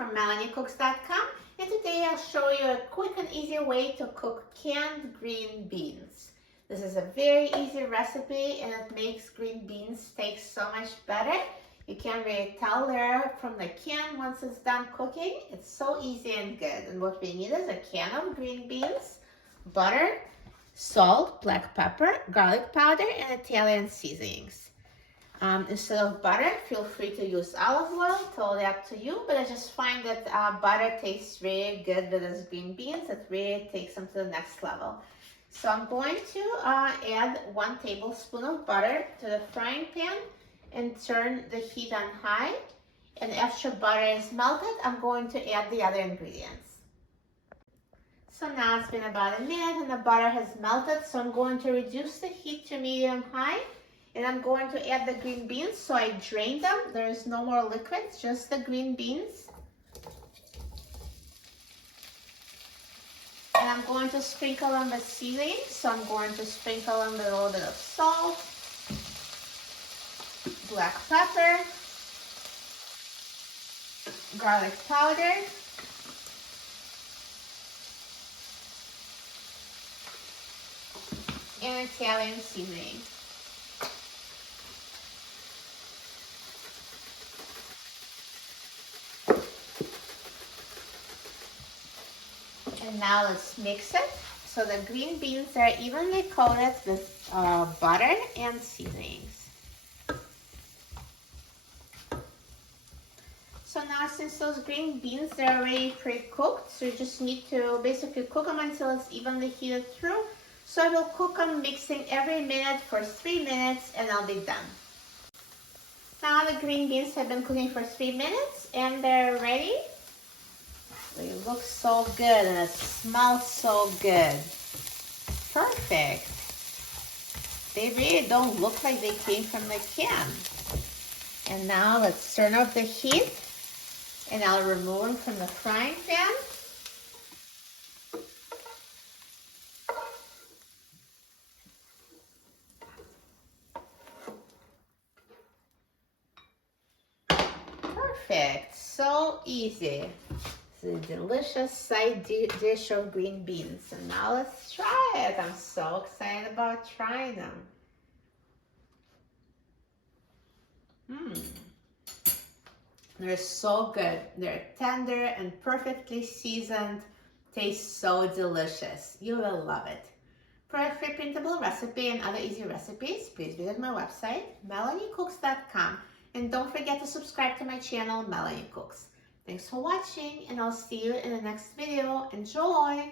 from MelanieCooks.com, and today I'll show you a quick and easy way to cook canned green beans. This is a very easy recipe and it makes green beans taste so much better. You can't really tell there from the can once it's done cooking. It's so easy and good. And what we need is a can of green beans, butter, salt, black pepper, garlic powder, and Italian seasonings. Instead of butter, feel free to use olive oil, totally up to you, but I just find that butter tastes really good with these green beans. It really takes them to the next level. So I'm going to add 1 tablespoon of butter to the frying pan and turn the heat on high. And after butter is melted, I'm going to add the other ingredients. So now it's been about a minute and the butter has melted, so I'm going to reduce the heat to medium high. And I'm going to add the green beans, so I drained them. There is no more liquid, just the green beans. And I'm going to sprinkle them with seasoning. So I'm going to sprinkle them with a little bit of salt, black pepper, garlic powder, and Italian seasoning. And now let's mix it so the green beans are evenly coated with butter and seasonings. So now since those green beans are already pre-cooked, so you just need to basically cook them until it's evenly heated through. So I will cook them mixing every minute for 3 minutes and I'll be done. Now the green beans have been cooking for 3 minutes and they're ready. They look so good and it smells so good. Perfect. They really don't look like they came from the can. And now let's turn off the heat and I'll remove them from the frying pan. Perfect. So easy. It's a delicious side dish of green beans. And now let's try it. I'm so excited about trying them. They're so good. They're tender and perfectly seasoned. Taste so delicious. You will love it. For a free printable recipe and other easy recipes, please visit my website, MelanieCooks.com. And don't forget to subscribe to my channel, Melanie Cooks. Thanks for watching and I'll see you in the next video. Enjoy!